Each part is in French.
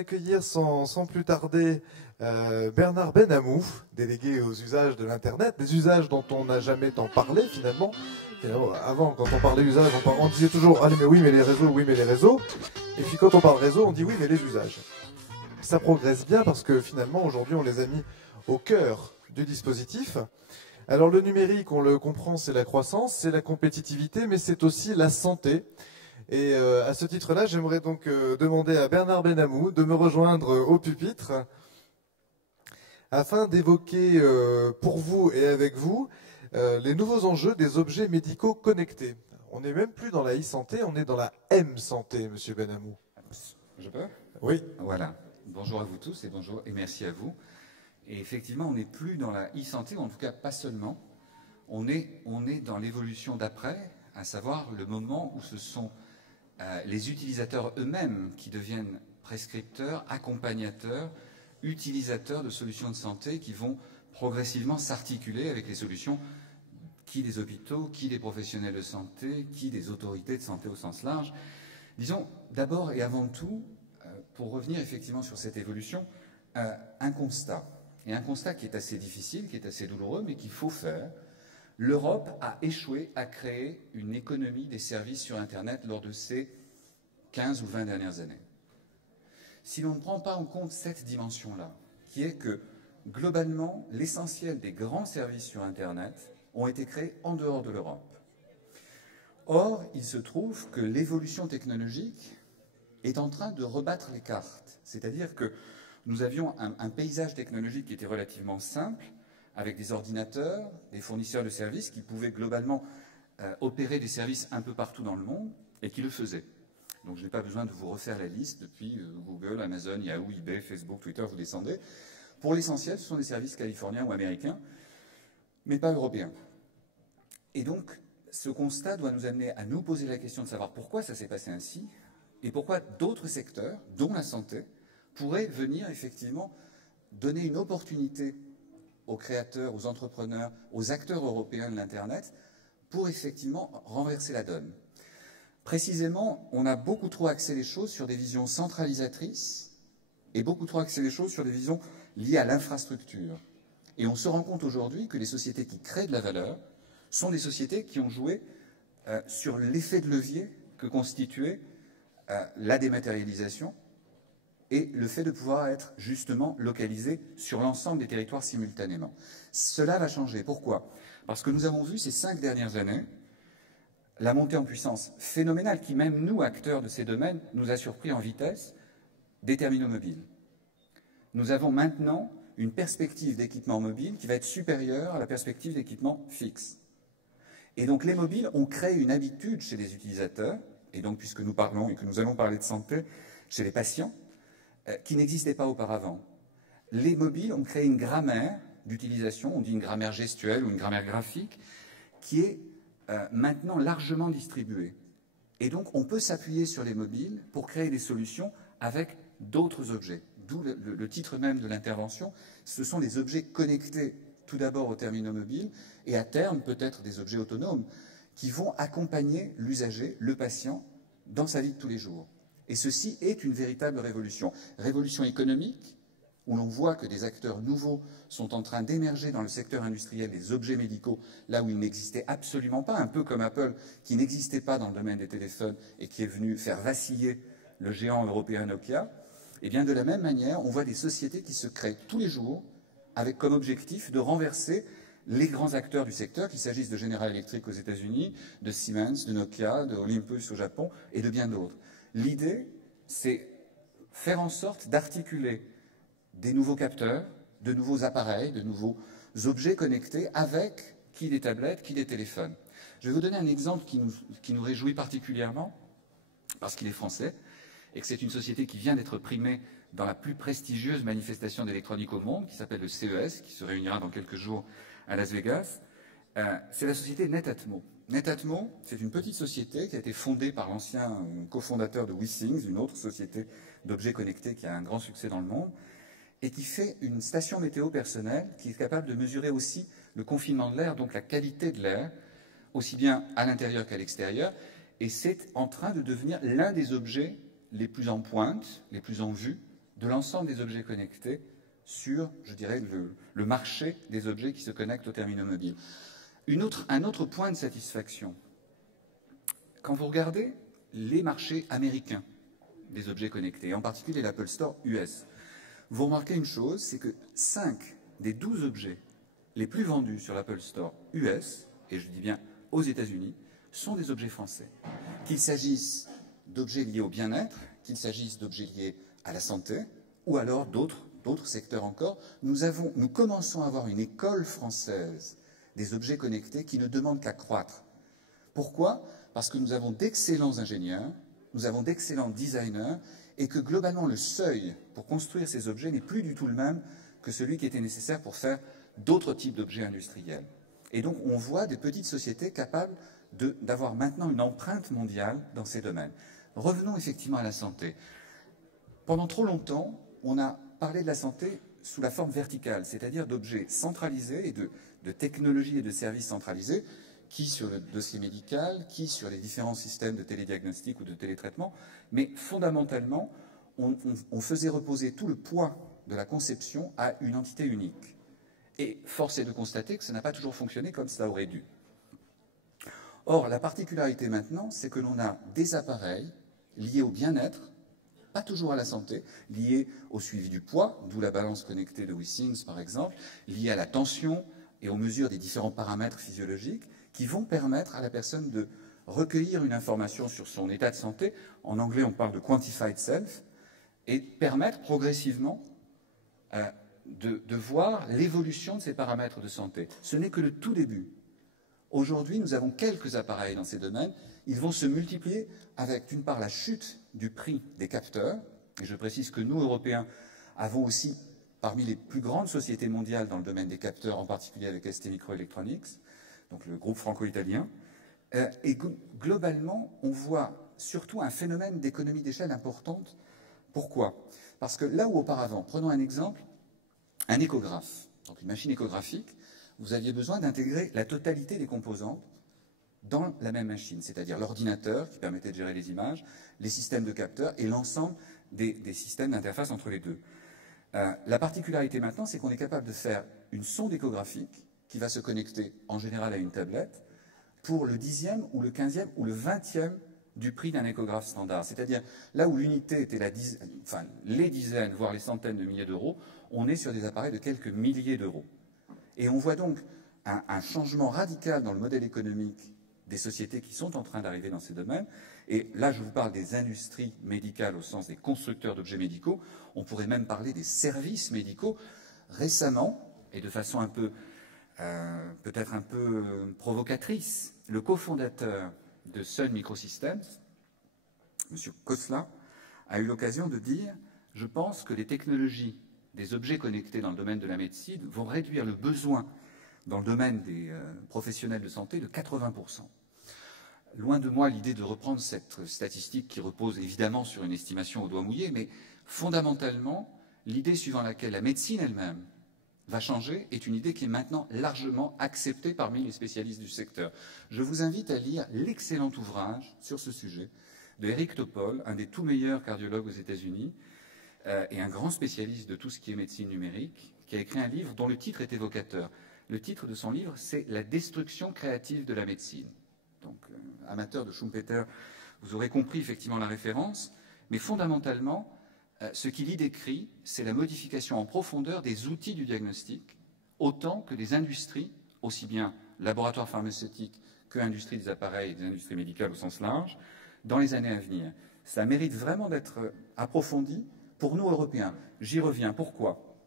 accueillir sans plus tarder Bernard Benamou, délégué aux usages de l'Internet, des usages dont on n'a jamais tant parlé finalement. Avant, quand on parlait usage, on disait toujours « Allez, mais oui, mais les réseaux, oui, mais les réseaux ». Et puis quand on parle réseau, on dit « Oui, mais les usages ». Ça progresse bien parce que finalement, aujourd'hui, on les a mis au cœur du dispositif. Alors le numérique, on le comprend, c'est la croissance, c'est la compétitivité, mais c'est aussi la santé. Et à ce titre-là, j'aimerais donc demander à Bernard Benamou de me rejoindre au pupitre afin d'évoquer pour vous et avec vous les nouveaux enjeux des objets médicaux connectés. On n'est même plus dans la e-santé, on est dans la M-santé, monsieur Benamou. Je peux? Oui. Voilà. Bonjour à vous tous et bonjour et merci à vous. Et effectivement, on n'est plus dans la e-santé, ou en tout cas pas seulement. On est dans l'évolution d'après, à savoir le moment où ce sont les utilisateurs eux-mêmes qui deviennent prescripteurs, accompagnateurs, utilisateurs de solutions de santé qui vont progressivement s'articuler avec les solutions qui des hôpitaux, qui des professionnels de santé, qui des autorités de santé au sens large. Disons d'abord et avant tout, pour revenir effectivement sur cette évolution, un constat. Et un constat qui est assez difficile, qui est assez douloureux, mais qu'il faut faire. L'Europe a échoué à créer une économie des services sur Internet lors de ces 15 ou 20 dernières années. Si l'on ne prend pas en compte cette dimension-là, qui est que, globalement, l'essentiel des grands services sur Internet ont été créés en dehors de l'Europe. Or, il se trouve que l'évolution technologique est en train de rebattre les cartes. C'est-à-dire que nous avions un paysage technologique qui était relativement simple, avec des ordinateurs, des fournisseurs de services qui pouvaient globalement opérer des services un peu partout dans le monde et qui le faisaient. Donc je n'ai pas besoin de vous refaire la liste depuis Google, Amazon, Yahoo, eBay, Facebook, Twitter, vous descendez. Pour l'essentiel, ce sont des services californiens ou américains, mais pas européens. Et donc, ce constat doit nous amener à nous poser la question de savoir pourquoi ça s'est passé ainsi et pourquoi d'autres secteurs, dont la santé, pourraient venir effectivement donner une opportunité aux créateurs, aux entrepreneurs, aux acteurs européens de l'Internet pour effectivement renverser la donne. Précisément, on a beaucoup trop axé les choses sur des visions centralisatrices et beaucoup trop axé les choses sur des visions liées à l'infrastructure. Et on se rend compte aujourd'hui que les sociétés qui créent de la valeur sont des sociétés qui ont joué sur l'effet de levier que constituait la dématérialisation et le fait de pouvoir être justement localisé sur l'ensemble des territoires simultanément. Cela va changer. Pourquoi? Parce que nous avons vu ces 5 dernières années la montée en puissance phénoménale qui, même nous, acteurs de ces domaines, nous a surpris en vitesse, des terminaux mobiles. Nous avons maintenant une perspective d'équipement mobile qui va être supérieure à la perspective d'équipement fixe. Et donc les mobiles ont créé une habitude chez les utilisateurs, et donc puisque nous parlons et que nous allons parler de santé, chez les patients, qui n'existait pas auparavant. Les mobiles ont créé une grammaire d'utilisation, on dit une grammaire gestuelle ou une grammaire graphique, qui est maintenant largement distribuée. Et donc on peut s'appuyer sur les mobiles pour créer des solutions avec d'autres objets. D'où le titre même de l'intervention, ce sont des objets connectés tout d'abord aux terminaux mobiles et à terme peut-être des objets autonomes qui vont accompagner l'usager, le patient, dans sa vie de tous les jours. Et ceci est une véritable révolution. Révolution économique, où l'on voit que des acteurs nouveaux sont en train d'émerger dans le secteur industriel des objets médicaux, là où ils n'existaient absolument pas, un peu comme Apple, qui n'existait pas dans le domaine des téléphones et qui est venu faire vaciller le géant européen Nokia. Et bien de la même manière, on voit des sociétés qui se créent tous les jours avec comme objectif de renverser les grands acteurs du secteur, qu'il s'agisse de General Electric aux États-Unis, de Siemens, de Nokia, de Olympus au Japon et de bien d'autres. L'idée, c'est faire en sorte d'articuler des nouveaux capteurs, de nouveaux appareils, de nouveaux objets connectés avec qui des tablettes, qui des téléphones. Je vais vous donner un exemple qui nous réjouit particulièrement, parce qu'il est français, et que c'est une société qui vient d'être primée dans la plus prestigieuse manifestation d'électronique au monde, qui s'appelle le CES, qui se réunira dans quelques jours à Las Vegas. C'est la société Netatmo. Netatmo, c'est une petite société qui a été fondée par l'ancien cofondateur de WeThings, une autre société d'objets connectés qui a un grand succès dans le monde, et qui fait une station météo personnelle qui est capable de mesurer aussi le confinement de l'air, donc la qualité de l'air, aussi bien à l'intérieur qu'à l'extérieur. Et c'est en train de devenir l'un des objets les plus en pointe, les plus en vue de l'ensemble des objets connectés sur, je dirais, le marché des objets qui se connectent aux terminaux mobiles. Un autre point de satisfaction, quand vous regardez les marchés américains des objets connectés, en particulier l'Apple Store US, vous remarquez une chose, c'est que 5 des 12 objets les plus vendus sur l'Apple Store US, et je dis bien aux États-Unis, sont des objets français. Qu'il s'agisse d'objets liés au bien-être, qu'il s'agisse d'objets liés à la santé, ou alors d'autres secteurs encore, nous commençons à avoir une école française des objets connectés qui ne demande qu'à croître. Pourquoi? Parce que nous avons d'excellents ingénieurs, nous avons d'excellents designers, et que globalement le seuil pour construire ces objets n'est plus du tout le même que celui qui était nécessaire pour faire d'autres types d'objets industriels. Et donc on voit des petites sociétés capables d'avoir maintenant une empreinte mondiale dans ces domaines. Revenons effectivement à la santé. Pendant trop longtemps, on a parlé de la santé sous la forme verticale, c'est-à-dire d'objets centralisés et de technologies et de services centralisés, qui sur le dossier médical, qui sur les différents systèmes de télédiagnostic ou de télétraitement, mais fondamentalement, on faisait reposer tout le poids de la conception à une entité unique. Et force est de constater que ça n'a pas toujours fonctionné comme ça aurait dû. Or, la particularité maintenant, c'est que l'on a des appareils liés au bien-être, pas toujours à la santé, liés au suivi du poids, d'où la balance connectée de WeThings par exemple, liés à la tension et aux mesures des différents paramètres physiologiques, qui vont permettre à la personne de recueillir une information sur son état de santé, en anglais on parle de quantified self, et permettre progressivement de voir l'évolution de ces paramètres de santé. Ce n'est que le tout début. Aujourd'hui, nous avons quelques appareils dans ces domaines. Ils vont se multiplier avec, d'une part, la chute du prix des capteurs. Et je précise que nous, Européens, avons aussi parmi les plus grandes sociétés mondiales dans le domaine des capteurs, en particulier avec STMicroelectronics, donc le groupe franco-italien. Et globalement, on voit surtout un phénomène d'économie d'échelle importante. Pourquoi? Parce que là où auparavant, prenons un exemple, un échographe, donc une machine échographique, vous aviez besoin d'intégrer la totalité des composantes dans la même machine, c'est-à-dire l'ordinateur qui permettait de gérer les images, les systèmes de capteurs et l'ensemble des systèmes d'interface entre les deux. La particularité maintenant, c'est qu'on est capable de faire une sonde échographique qui va se connecter en général à une tablette pour le 10e ou le 15e ou le 20e du prix d'un échographe standard. C'est-à-dire là où l'unité était les dizaines, voire les centaines de milliers d'euros, on est sur des appareils de quelques milliers d'euros. Et on voit donc un changement radical dans le modèle économique des sociétés qui sont en train d'arriver dans ces domaines. Et là, je vous parle des industries médicales au sens des constructeurs d'objets médicaux. On pourrait même parler des services médicaux. Récemment, et de façon peut-être un peu provocatrice, le cofondateur de Sun Microsystems, M. Khosla, a eu l'occasion de dire « Je pense que les technologies des objets connectés dans le domaine de la médecine vont réduire le besoin dans le domaine des professionnels de santé de 80%. » Loin de moi l'idée de reprendre cette statistique qui repose évidemment sur une estimation au doigt mouillé, mais fondamentalement, l'idée suivant laquelle la médecine elle-même va changer est une idée qui est maintenant largement acceptée parmi les spécialistes du secteur. Je vous invite à lire l'excellent ouvrage sur ce sujet de Eric Topol, un des tout meilleurs cardiologues aux États-Unis, et un grand spécialiste de tout ce qui est médecine numérique, qui a écrit un livre dont le titre est évocateur. Le titre de son livre, c'est « La destruction créative de la médecine ». Donc, amateur de Schumpeter, vous aurez compris effectivement la référence, mais fondamentalement, ce qu'il y décrit, c'est la modification en profondeur des outils du diagnostic, autant que des industries, aussi bien laboratoires pharmaceutiques que industrie des appareils et des industries médicales au sens large, dans les années à venir. Ça mérite vraiment d'être approfondi pour nous, Européens. J'y reviens. Pourquoi?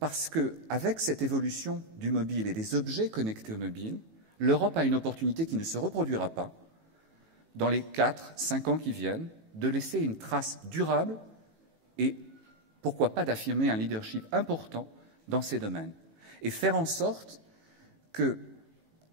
Parce qu'avec cette évolution du mobile et des objets connectés au mobile, l'Europe a une opportunité qui ne se reproduira pas dans les 4-5 ans qui viennent, de laisser une trace durable et, pourquoi pas, d'affirmer un leadership important dans ces domaines. Et faire en sorte que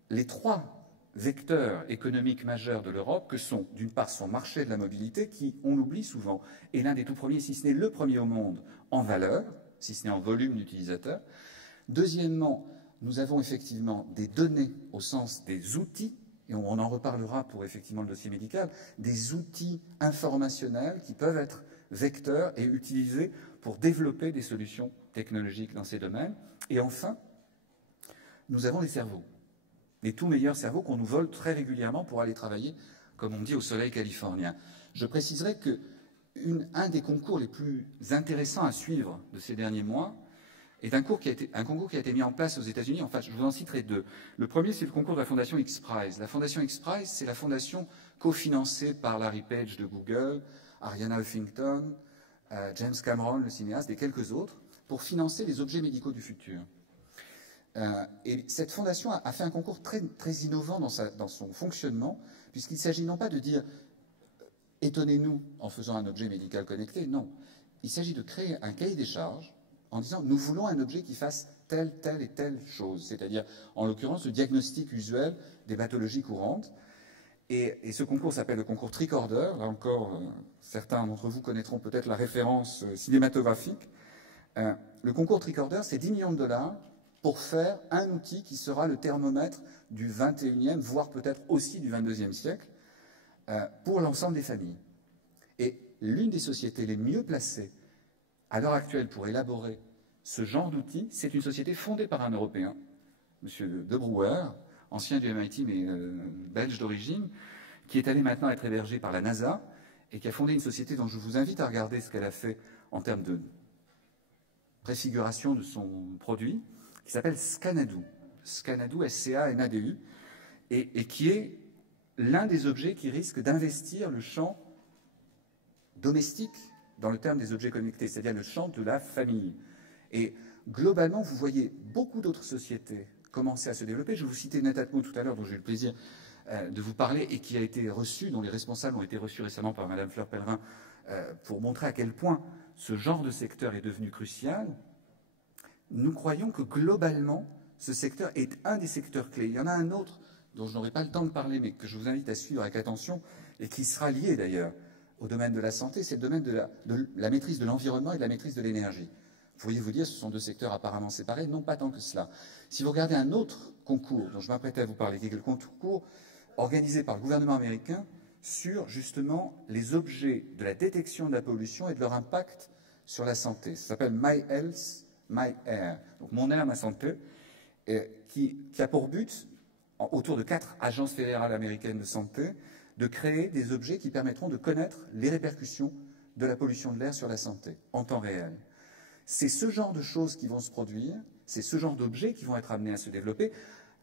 les 3 vecteurs économiques majeurs de l'Europe, que sont, d'une part, son marché de la mobilité, qui, on l'oublie souvent, est l'un des tout premiers, si ce n'est le premier au monde, en valeur, si ce n'est en volume d'utilisateurs. Deuxièmement, nous avons effectivement des données au sens des outils, et on en reparlera pour effectivement le dossier médical, des outils informationnels qui peuvent être vecteur et utilisé pour développer des solutions technologiques dans ces domaines. Et enfin, nous avons les cerveaux, les tout meilleurs cerveaux qu'on nous vole très régulièrement pour aller travailler, comme on dit, au soleil californien. Je préciserai que un des concours les plus intéressants à suivre de ces derniers mois est un concours qui a été mis en place aux États-Unis. Enfin, je vous en citerai deux. Le premier, c'est le concours de la Fondation X-Prize. La Fondation X-Prize, c'est la fondation cofinancée par Larry Page de Google, Arianna Huffington, James Cameron, le cinéaste, et quelques autres, pour financer les objets médicaux du futur. Et cette fondation a fait un concours très, très innovant dans son fonctionnement, puisqu'il s'agit non pas de dire « étonnez-nous en faisant un objet médical connecté », non. Il s'agit de créer un cahier des charges en disant « nous voulons un objet qui fasse telle, telle et telle chose », c'est-à-dire, en l'occurrence, le diagnostic usuel des pathologies courantes. Et ce concours s'appelle le concours Tricorder. Là encore, certains d'entre vous connaîtront peut-être la référence cinématographique. Le concours Tricorder, c'est 10 millions de dollars pour faire un outil qui sera le thermomètre du 21e, voire peut-être aussi du 22e siècle, pour l'ensemble des familles. Et l'une des sociétés les mieux placées à l'heure actuelle pour élaborer ce genre d'outil, c'est une société fondée par un Européen, M. De Brouwer, ancien du MIT mais belge d'origine, qui est allé maintenant être hébergé par la NASA et qui a fondé une société dont je vous invite à regarder ce qu'elle a fait en termes de préfiguration de son produit, qui s'appelle Scanadu. Scanadu, S-C-A-N-A-D-U, et qui est l'un des objets qui risque d'investir le champ domestique dans le terme des objets connectés, c'est-à-dire le champ de la famille. Et globalement, vous voyez beaucoup d'autres sociétés commencer à se développer. Je vous citais Netatmo tout à l'heure, dont j'ai eu le plaisir de vous parler et qui a été reçu, dont les responsables ont été reçus récemment par Madame Fleur Pellerin, pour montrer à quel point ce genre de secteur est devenu crucial. Nous croyons que globalement, ce secteur est un des secteurs clés. Il y en a un autre dont je n'aurai pas le temps de parler, mais que je vous invite à suivre avec attention, et qui sera lié d'ailleurs au domaine de la santé, c'est le domaine de la maîtrise de l'environnement et de la maîtrise de l'énergie. Vous pourriez vous dire, ce sont deux secteurs apparemment séparés, non pas tant que cela. Si vous regardez un autre concours dont je m'apprêtais à vous parler, qui est le concours organisé par le gouvernement américain sur justement les objets de la détection de la pollution et de leur impact sur la santé. Ça s'appelle My Health, My Air, donc mon air, ma santé, qui a pour but, autour de 4 agences fédérales américaines de santé, de créer des objets qui permettront de connaître les répercussions de la pollution de l'air sur la santé en temps réel. C'est ce genre de choses qui vont se produire, c'est ce genre d'objets qui vont être amenés à se développer.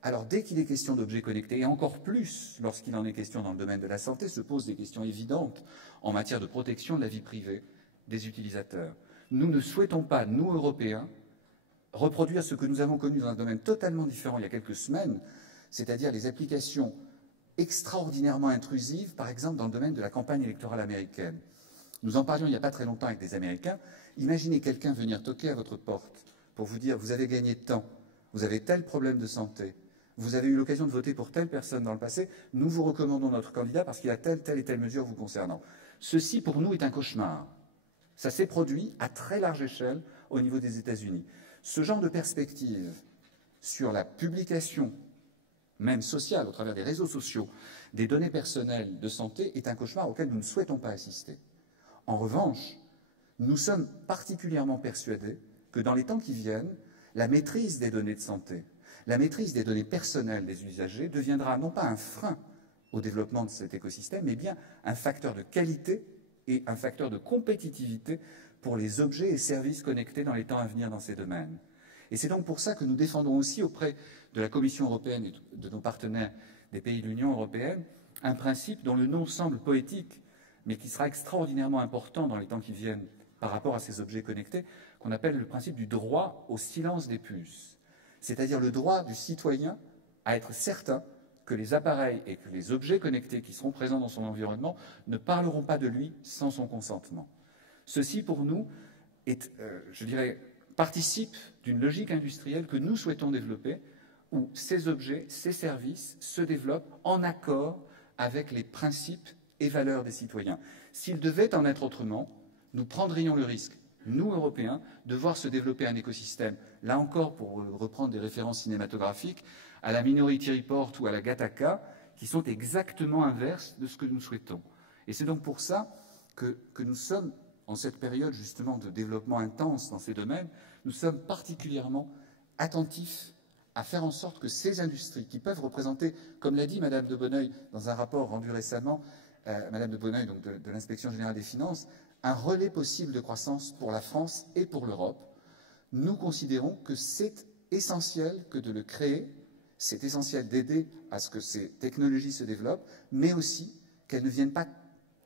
Alors dès qu'il est question d'objets connectés, et encore plus lorsqu'il en est question dans le domaine de la santé, se posent des questions évidentes en matière de protection de la vie privée des utilisateurs. Nous ne souhaitons pas, nous Européens, reproduire ce que nous avons connu dans un domaine totalement différent il y a quelques semaines, c'est-à-dire les applications extraordinairement intrusives, par exemple dans le domaine de la campagne électorale américaine. Nous en parlions il n'y a pas très longtemps avec des Américains. Imaginez quelqu'un venir toquer à votre porte pour vous dire « vous avez gagné tant, vous avez tel problème de santé, vous avez eu l'occasion de voter pour telle personne dans le passé, nous vous recommandons notre candidat parce qu'il a telle et telle mesure vous concernant ». Ceci, pour nous, est un cauchemar. Ça s'est produit à très large échelle au niveau des États-Unis. Ce genre de perspective sur la publication, même sociale, au travers des réseaux sociaux, des données personnelles de santé est un cauchemar auquel nous ne souhaitons pas assister. En revanche, nous sommes particulièrement persuadés que dans les temps qui viennent, la maîtrise des données de santé, la maîtrise des données personnelles des usagers deviendra non pas un frein au développement de cet écosystème, mais bien un facteur de qualité et un facteur de compétitivité pour les objets et services connectés dans les temps à venir dans ces domaines. Et c'est donc pour ça que nous défendons aussi auprès de la Commission européenne et de nos partenaires des pays de l'Union européenne un principe dont le nom semble poétique, mais qui sera extraordinairement important dans les temps qui viennent par rapport à ces objets connectés, qu'on appelle le principe du droit au silence des puces. C'est-à-dire le droit du citoyen à être certain que les appareils et que les objets connectés qui seront présents dans son environnement ne parleront pas de lui sans son consentement. Ceci, pour nous, je dirais, participe d'une logique industrielle que nous souhaitons développer, où ces objets, ces services se développent en accord avec les principes et valeurs des citoyens. S'il devait en être autrement, nous prendrions le risque, nous, Européens, de voir se développer un écosystème, là encore, pour reprendre des références cinématographiques, à la Minority Report ou à la Gattaca, qui sont exactement inverses de ce que nous souhaitons. Et c'est donc pour ça que nous sommes en cette période justement de développement intense dans ces domaines, nous sommes particulièrement attentifs à faire en sorte que ces industries qui peuvent représenter, comme l'a dit Madame de Bonneuil dans un rapport rendu récemment, Madame de Bonneuil donc de l'Inspection générale des finances, un relais possible de croissance pour la France et pour l'Europe, nous considérons que c'est essentiel que de le créer, c'est essentiel d'aider à ce que ces technologies se développent, mais aussi qu'elles ne viennent pas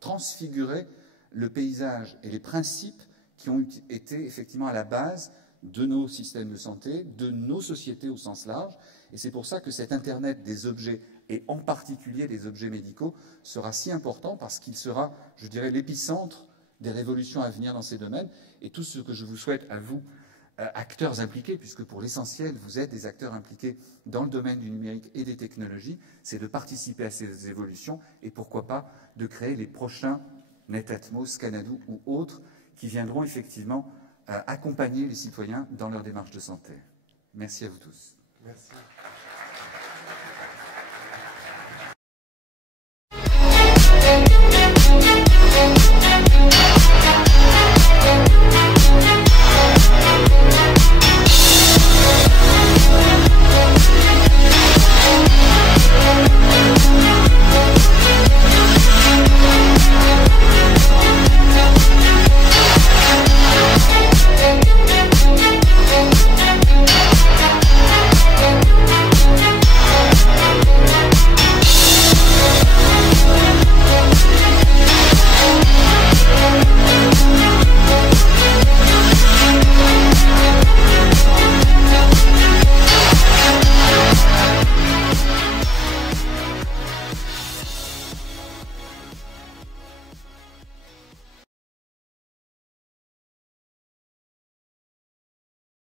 transfigurer le paysage et les principes qui ont été effectivement à la base de nos systèmes de santé, de nos sociétés au sens large. Et c'est pour ça que cet Internet des objets, et en particulier des objets médicaux, sera si important parce qu'il sera, je dirais, l'épicentre des révolutions à venir dans ces domaines. Et tout ce que je vous souhaite à vous, acteurs impliqués, puisque pour l'essentiel, vous êtes des acteurs impliqués dans le domaine du numérique et des technologies, c'est de participer à ces évolutions et pourquoi pas de créer les prochains Netatmos, Canadou ou autres qui viendront effectivement accompagner les citoyens dans leur démarche de santé. Merci à vous tous. Merci.